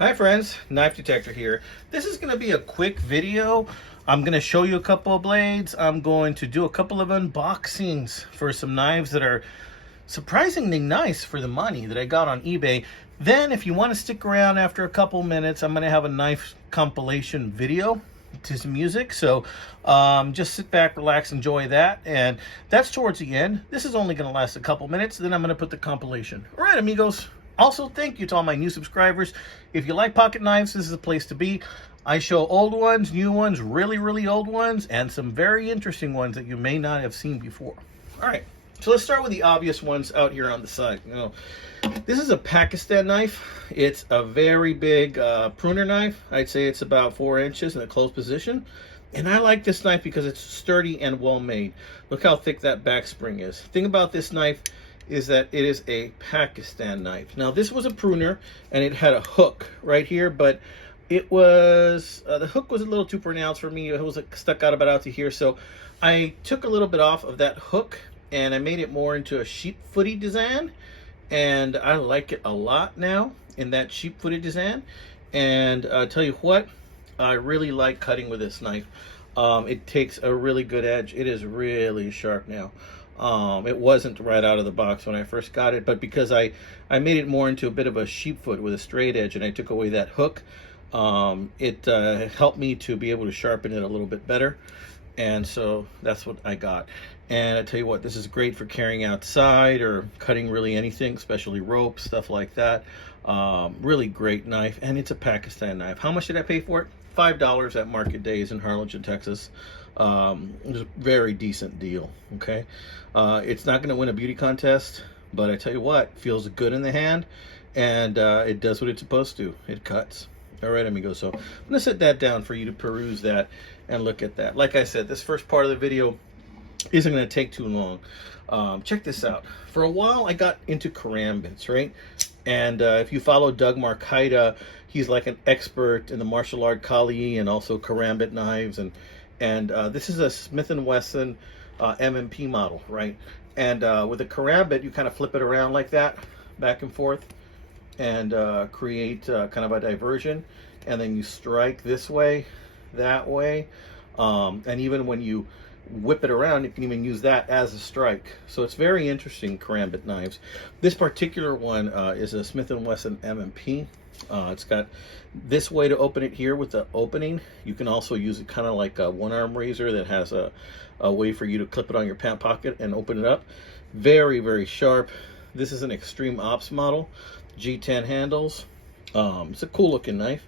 Hi friends, Knife Detector here. This is going to be a quick video. I'm going to show you a couple of blades. I'm going to do a couple of unboxings for some knives that are surprisingly nice for the money that I got on eBay. Then if you want to stick around after a couple minutes, I'm going to have a knife compilation video to some music. So just sit back, relax, enjoy that. And that's towards the end. This is only going to last a couple minutes. Then I'm going to put the compilation. All right, amigos. Also, thank you to all my new subscribers. If you like pocket knives, this is a place to be. I show old ones, new ones, really old ones, and some very interesting ones that you may not have seen before. All right, so let's start with the obvious ones out here on the side. This is a Pakistan knife. It's a very big pruner knife. I'd say it's about 4 inches in a closed position. And I like this knife because it's sturdy and well made. Look how thick that back spring is. The thing about this knife is that it is a Pakistan knife. Now this was a pruner and it had a hook right here, but it was the hook was a little too pronounced for me. It was stuck out about out to here, so I took a little bit off of that hook and I made it more into a sheep footy design, and I like it a lot now in that sheep footy design. And I'll tell you what, I really like cutting with this knife. It takes a really good edge. It is really sharp now. It wasn't right out of the box when I first got it, but because I made it more into a bit of a sheepfoot with a straight edge and I took away that hook, it helped me to be able to sharpen it a little bit better. And so that's what I got. And I tell you what, this is great for carrying outside or cutting really anything, especially rope, stuff like that. Really great knife, and it's a Pakistan knife. How much did I pay for it? $5 at Market Days in Harlingen, Texas. It was a very decent deal. Okay, it's not going to win a beauty contest, but I tell you what, it feels good in the hand, and it does what it's supposed to. It cuts. All right, amigos. So I'm going to set that down for you to peruse that and look at that. Like I said, this first part of the video isn't going to take too long. Check this out. For a while, I got into karambits, right? And if you follow Doug Marcaida, he's like an expert in the martial art kali and also karambit knives. And this is a Smith & Wesson M&P model, right? And with a karambit, you kind of flip it around like that, back and forth, and create kind of a diversion. And then you strike this way, that way. And even when you whip it around, you can even use that as a strike. So it's very interesting, karambit knives. This particular one is a Smith & Wesson M&P. It's got this way to open it here with the opening. You can also use it kind of like a one-arm razor that has a way for you to clip it on your pant pocket and open it up. Very sharp. This is an Extreme Ops model, G10 handles. It's a cool looking knife.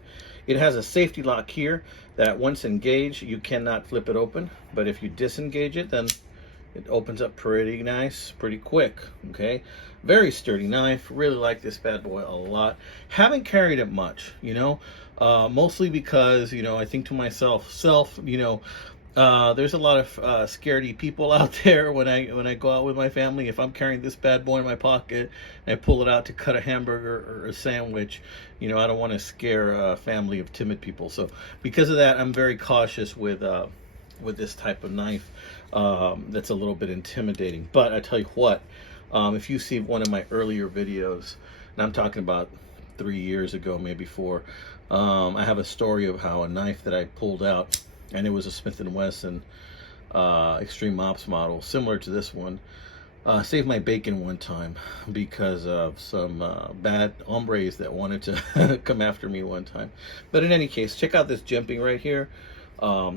It has a safety lock here that once engaged, you cannot flip it open, but if you disengage it, then it opens up pretty nice, pretty quick. Okay, very sturdy knife. Really like this bad boy a lot. Haven't carried it much, mostly because, I think to myself, there's a lot of scaredy people out there when I go out with my family. If I'm carrying this bad boy in my pocket and I pull it out to cut a hamburger or a sandwich, I don't want to scare a family of timid people. So because of that, I'm very cautious with this type of knife that's a little bit intimidating. But I tell you what, if you see one of my earlier videos, and I'm talking about 3 years ago, maybe 4, I have a story of how a knife that I pulled out, and it was a Smith & Wesson Extreme Ops model, similar to this one, saved my bacon one time because of some bad hombres that wanted to come after me one time. But in any case, check out this jimping right here.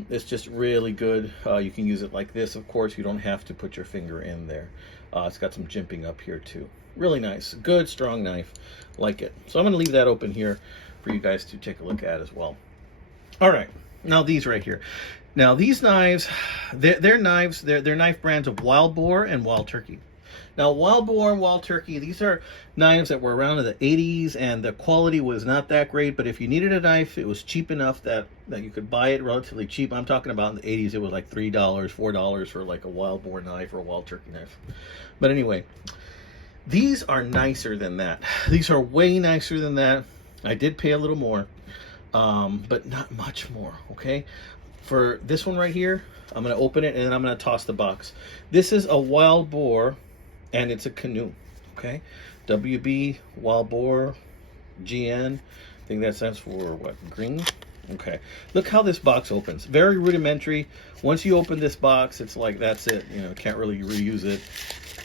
It's just really good. You can use it like this, of course. You don't have to put your finger in there. It's got some jimping up here too. Really nice, good, strong knife. Like it. So I'm going to leave that open here for you guys to take a look at as well. All right. Now these right here. Now these knives, they're knife brands of Wild Boar and Wild Turkey. Now Wild Boar and Wild Turkey, these are knives that were around in the 80s, and the quality was not that great, but if you needed a knife, it was cheap enough that you could buy it relatively cheap. I'm talking about in the 80s, it was like $3, $4 for like a Wild Boar knife or a Wild Turkey knife. But anyway, these are nicer than that. These are way nicer than that. I did pay a little more. But not much more. Okay, for this one right here, I'm going to open it and then I'm going to toss the box. This is a Wild Boar and it's a Canoe. Okay, WB Wild Boar GN think that stands for what? Green? Okay. Look how this box opens. Very rudimentary. Once you open this box, it's like, that's it. You know, can't really reuse it.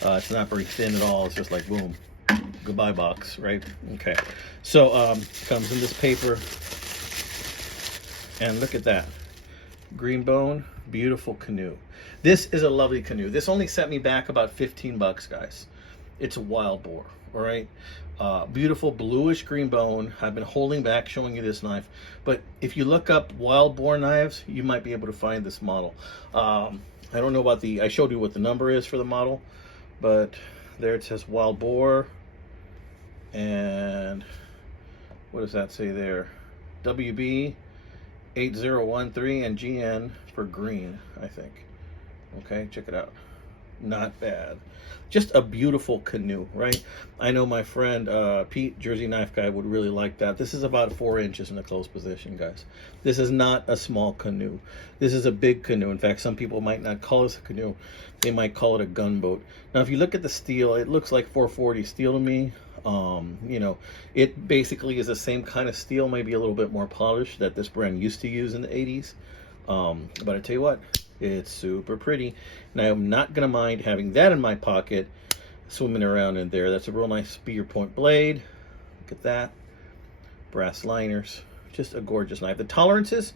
It's not very thin at all. It's just like, boom. Goodbye box, right? Okay. So, comes in this paper. And look at that. Green bone, beautiful canoe. This is a lovely canoe. This only set me back about 15 bucks, guys. It's a wild boar, all right? Beautiful bluish green bone. I've been holding back showing you this knife, but if you look up wild boar knives, you might be able to find this model. I don't know about I showed you what the number is for the model, but there it says wild boar, and what does that say there? WB 8013 and GN for green, I think. Okay, check it out. Not bad. Just a beautiful canoe, right? I know my friend Pete, Jersey Knife Guy, would really like that. This is about 4 inches in the closed position, guys. This is not a small canoe. This is a big canoe. In fact, some people might not call this a canoe. They might call it a gunboat. Now, if you look at the steel, it looks like 440 steel to me. You know, it basically is the same kind of steel, maybe a little bit more polished that this brand used to use in the 80s. But I tell you what, it's super pretty, and I'm not gonna mind having that in my pocket, swimming around in there. That's a real nice spear point blade. Look at that. Brass liners. Just a gorgeous knife. The tolerances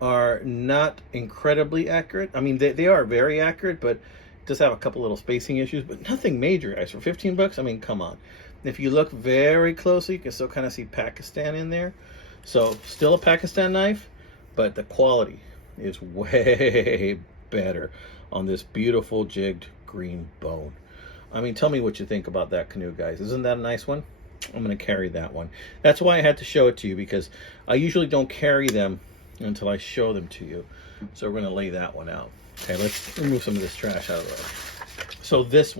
are not incredibly accurate. I mean, they are very accurate, but it does have a couple little spacing issues, but nothing major, guys. For 15 bucks, I mean, come on. If you look very closely, you can still kind of see Pakistan in there. So, still a Pakistan knife, but the quality is way better on this beautiful jigged green bone. I mean, tell me what you think about that canoe, guys. Isn't that a nice one? I'm going to carry that one. That's why I had to show it to you, because I usually don't carry them until I show them to you. So we're going to lay that one out. Okay, let's remove some of this trash out of the way. So this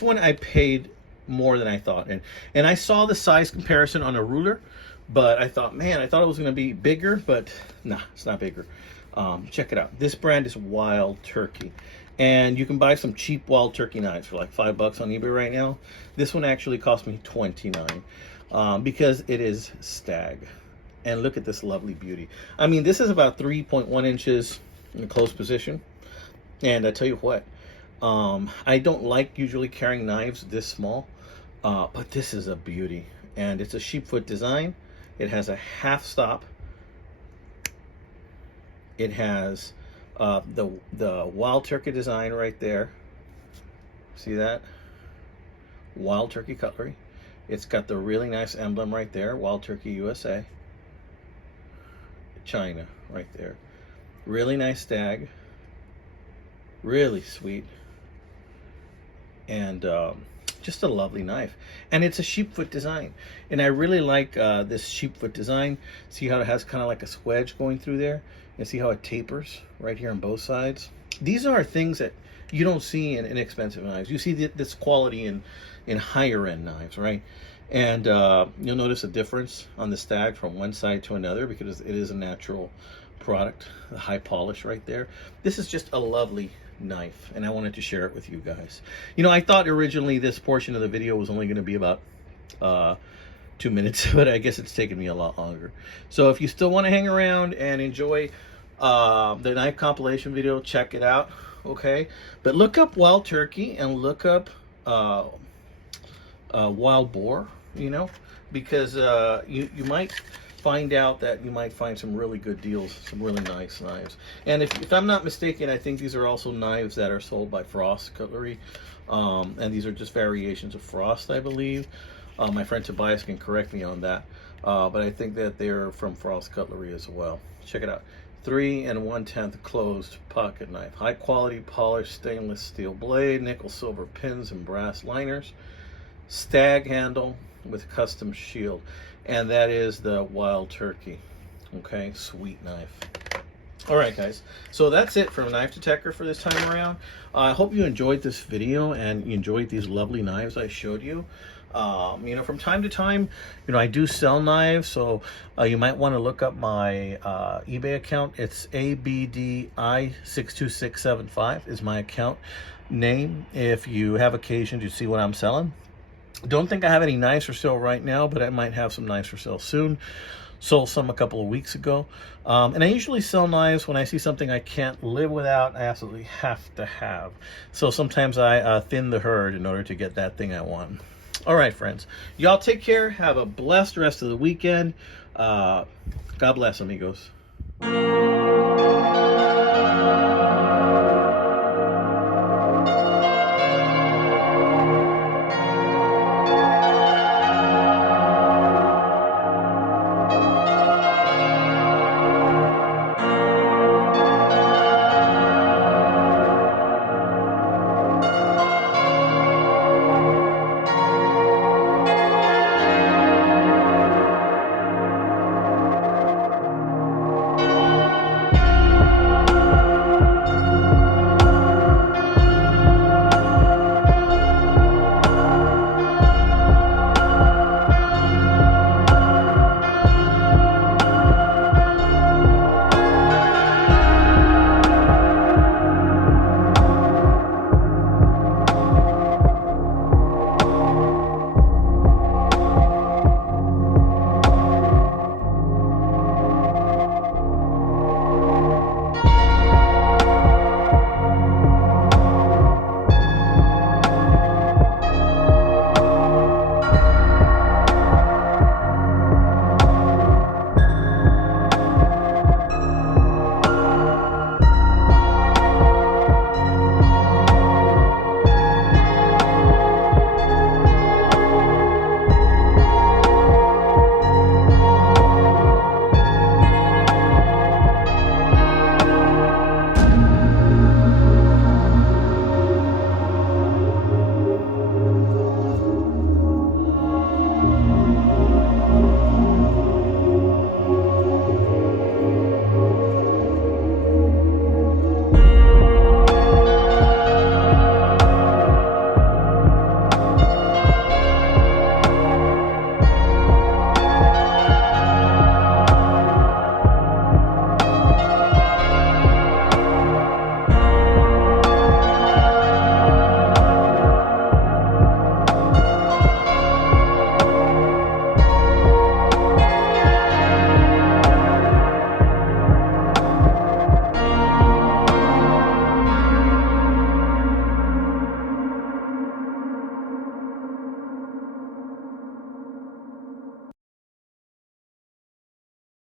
one I paid more than I thought. And I saw the size comparison on a ruler, but I thought, man, I thought it was going to be bigger, but nah, it's not bigger. Check it out. This brand is Wild Turkey, and you can buy some cheap Wild Turkey knives for like $5 on eBay right now. This one actually cost me $29 because it is stag. And look at this lovely beauty. I mean, this is about 3.1 inches in a closed position. And I tell you what, I don't like usually carrying knives this small, but this is a beauty. And it's a sheepfoot design. It has a half stop. It has the Wild Turkey design right there. See that? Wild Turkey cutlery. It's got the really nice emblem right there, Wild Turkey USA. China right there. Really nice stag. Really sweet. And just a lovely knife. And it's a sheepfoot design. And I really like this sheepfoot design. See how it has kind of like a swedge going through there? And see how it tapers right here on both sides? These are things that you don't see in inexpensive knives. You see this quality in higher end knives, right? And you'll notice a difference on the stag from one side to another because it is a natural product, the high polish right there. This is just a lovely knife, and I wanted to share it with you guys. You know, I thought originally this portion of the video was only going to be about 2 minutes, but I guess it's taken me a lot longer. So if you still want to hang around and enjoy the knife compilation video, check it out, okay? But look up Wild Turkey and look up Wild Boar, you know, because you might find out that you might find some really good deals, some really nice knives. And if I'm not mistaken, I think these are also knives that are sold by Frost Cutlery, and these are just variations of Frost, I believe. My friend Tobias can correct me on that, but I think that they're from Frost Cutlery as well. Check it out. 3 1/10 closed pocket knife. High quality polished stainless steel blade, nickel silver pins and brass liners. Stag handle with custom shield. And that is the Wild Turkey. Okay, sweet knife. All right, guys. So that's it for Knife Detector for this time around. I hope you enjoyed this video and you enjoyed these lovely knives I showed you. You know, from time to time, you know, I do sell knives, so you might want to look up my eBay account. It's ABDI62675 is my account name if you have occasion to see what I'm selling. Don't think I have any knives for sale right now, but I might have some knives for sale soon. Sold some a couple of weeks ago. And I usually sell knives when I see something I can't live without, I absolutely have to have. So sometimes I thin the herd in order to get that thing I want. All right, friends. Y'all take care. Have a blessed rest of the weekend. God bless, amigos.